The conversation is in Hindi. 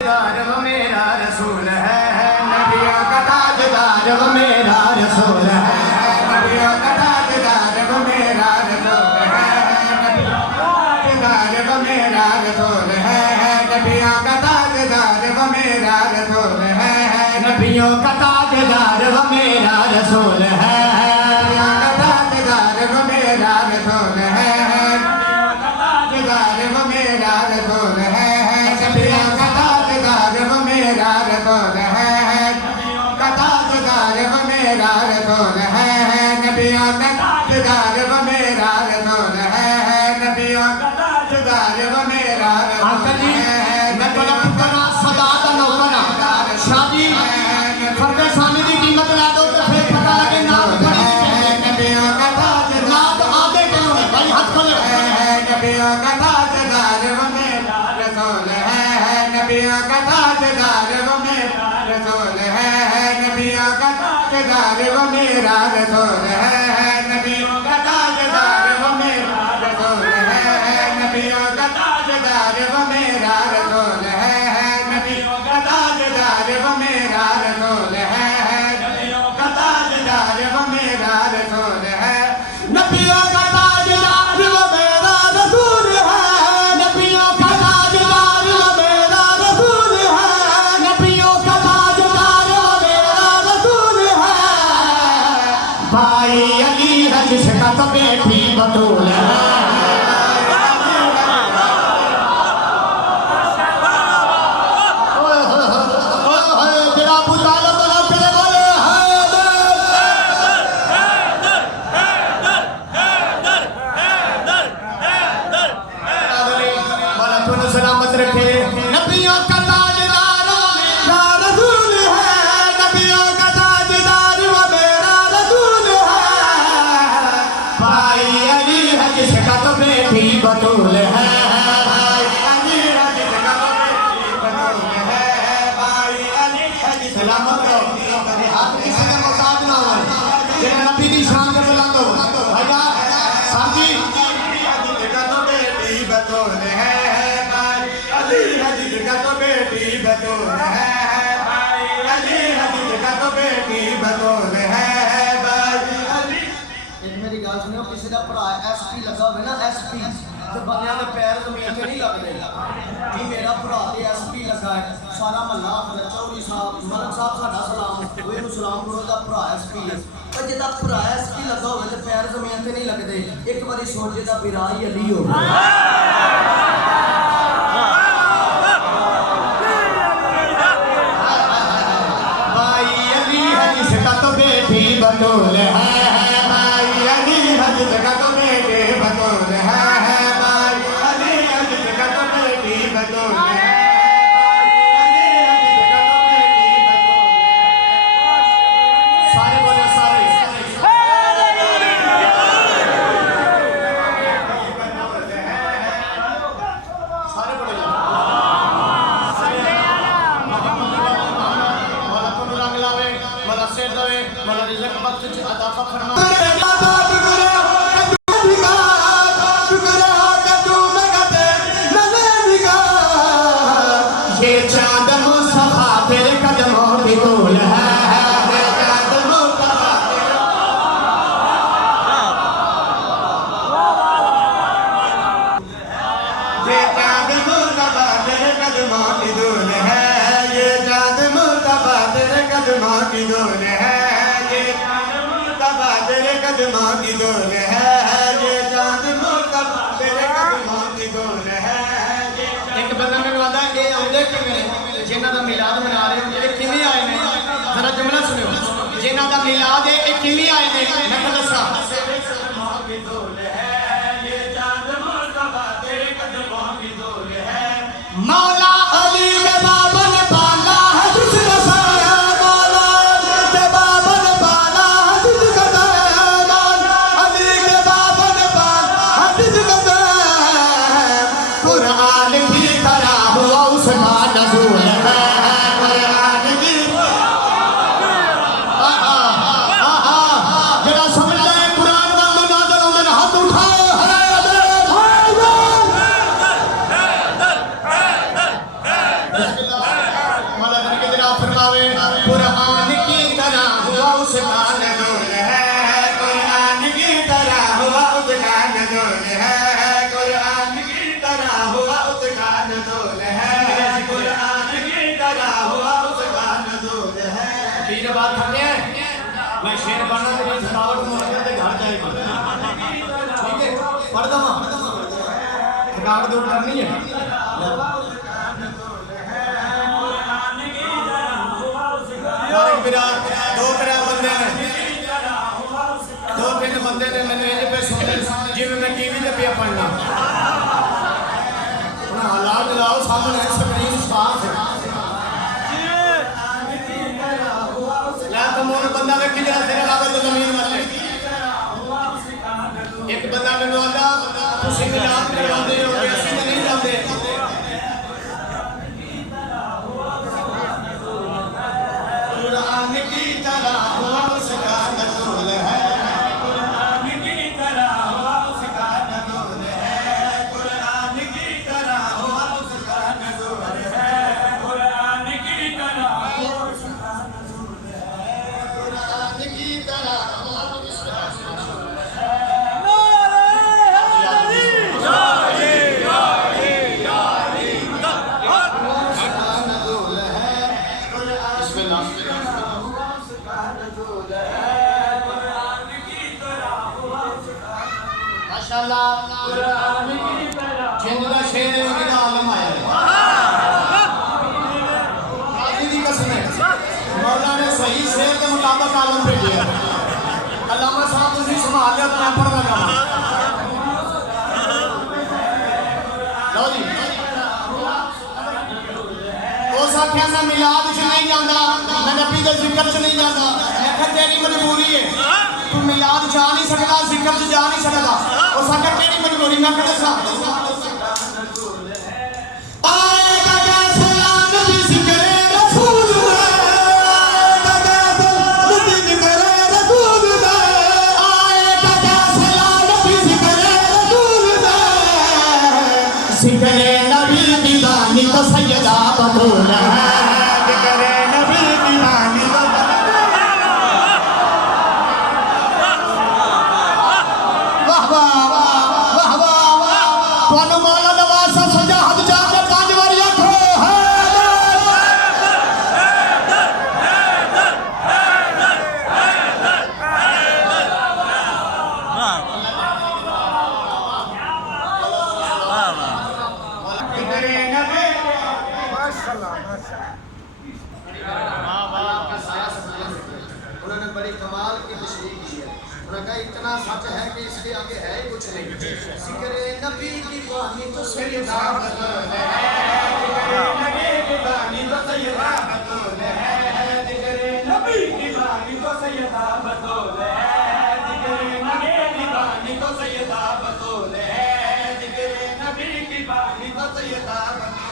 वो मेरा रसूल है, नबियों का ताजदार वो मेरा रसूल है, नबियों का ताजदार वो मेरा रसूल है, नबियों का ताजदार वो मेरा रसूल है, नबियों का ताजदार वो मेरा रसूल है, नबियों का ताजदार वो मेरा रसूल है, नबियों का ताजदार वो मेरा रसूल है, ताजदार वो मेरा रसूल है, नबियों का ताजदार वो मेरा रसूल है, नबियों का ताजदार वो मेरा रसूल है, नबियों का ताजदार वो मेरा रसूल है, नबियों का ताजदार वो मेरा रसूल है। मैं बड़ा पुराना सदा का नौकर शादी फर्दे सानी की कीमत ला दो तो फिर पता लगे नाम बड़ी नबियों का ताजदार आधे क्यों है भाई हाथ खोलो नबियों का ताजदार वो मेरा रसूल है, नबियों का ताजदार वो मेरा रसूल है, नबियों का ताजदार वो मेरा रसूल है, नबियों का ताजदार वो मेरा रसूल है, नबियों का ताजदार वो मेरा रसूल है, नबियों का ताजदार वो मेरा रसूल है, नबियों का ताजदार वो मेरा रसूल है, नबियों का ताजदार वो मेरा रसूल है, नबियों का ताजदार वो मेरा रसूल है, नबियों का ताजदार वो मेरा रसूल है, भाई अली है जिसका तो बेटी बतूल है। सलामत रखे नबियों का ताजदार वो मेरा रसूल है, नबियों का ताजदार वो मेरा रसूल है, भाई अली है जिसका तो बेटी बतूल है, भाई अली है जिसका तो बेटी बतूल है, भाई अली है जिसका सलामत रहो हाथ किसी का मोहताज ना हो जिन नबी की शान के बुलंद हो भैया साथी जिसका तो बेटी बतूल है, अली हदीद का तो बेटी बतूल है, भाई अली हदीद का तो बेटी बतूल है, भाई अली। एक मेरी गल सुनियो, किसी का भरा एसपी लगा हो ना एसपी तो बंदियां दे पैर जमीन ते नहीं लगदे जी मेरा भरा ते एसपी लगा है सारा महल्ला आखदा चौधरी साहब मलक साहब साडा सलाम ओए नु सलाम करो दा भरा एसपी है पर जेदा भरा एसपी लगा होवे ते पैर जमीन ते नहीं लगदे एक बारी सोचे दा बिरा ही अली हो बतूल है, भाई अली हदीद का तो बेटी बतूल है, भाई अली हदीद का तो बेटी बतूल है, सारे बोले सारे सारे बोले रंग लावे वाला शेर दवे वाला रिज़्क़ बख्श अता फरमा ये चाँद मुस्तफा तेरे कदमों की धूल है, ये चाँद मुस्तफा तेरे कदमों की धूल है, ये चाँद मुस्तफा तेरे कदमों की धूल है, ये चाँद मुस्तफा तेरे कदमों की धूल है, ये चाँद मुस्तफा तेरे कदमों की धूल है। एक बंदा मेरे वादा ये आउंदे किवें जिन्हां दा मिलाद मना रहे हो ये किवें आए ने जरा जुमला सुनियो जिन्हां दा मिलाद है ये किवें आए ने मैं तो दसा मौला अली के बाबन बाला है जिसका साया मौला अली के बाबन बाला है जिसका साया मौला अली के बाबन बाला है जिसका साया कुरान की तरह हुआ उसका नज़ूल है, कुरान की जरा समझ रिकॉर्ड दूर करनी है दो तरह बंदे ने दो तीन बंदे ने मैंने ये पे सुने जिवें मैं टीवी ते पे पढ़ना उन्हें हालात लाओ सामने स्क्रीन साफ है ला तो मोर बंदा वे किधर तेरे लागे तो जमीन वाले एक बंदा मैंने आंदा तुसी मिलाद करवांदे हो कि असि नहीं जांदे कुरान की तरह हो उसका नज़ूल है कुरान की तरह हो उसका नज़ूल है कुरान की तरह हो उसका नज़ूल है कुरान की तरह हो उसका नज़ूल है कुरान की तरह हो उसका नज़ूल है माशाअल्लाह जिंद का शेर है उनका आलम आया है काजी दी कसम है मौला ने सही शेर के मुताबिक आलम भेजे है अल्लामा साहब तुसी संभाल लिया तो मैं पढ़ लगा लो जी उस आख्या मैं मिलाद च नहीं जांदा मैं नबी दे जिक्र च नहीं जांदा मैं कहा तेरी मजबूरी है तू मिलाद जा नहीं सकदा जिक्र च जा नहीं सकदा उस आख्या तेरी मजबूरी मैं कदे सा आएगा क्या सलाम नबी जिक्र रसूल आएगा क्या जिक्र रसूल आएगा क्या सलाम नबी जिक्र रसूल जिक्र नबी दीवानी तो सैयदा बतूल है जिक्र नबी दीवानी तो ਤੁਹਾਨੂੰ ਮੌਲਾ ਨਵਾਜ਼ ਸਾਹਿਬ ਸਜਾ ਹੱਥ ਚਾਹ ਕੇ 5 ਵਾਰੀ ਆਖੋ उन्होंने बड़ी कमाल की तशरीह की है उन्होंने कहा इतना सच है कि इसके आगे है ही कुछ नहीं जिक्र नबी की बानी तो सैयदा बतूल है जिक्र नबी की बानी तो सैयदा बतूल है जिक्र नबी की बानी तो सैयदा बतूल है जिक्र नबी की बानी तो सैयदा बतूल है जिक्र नबी की बानी तो सैयदा बतूल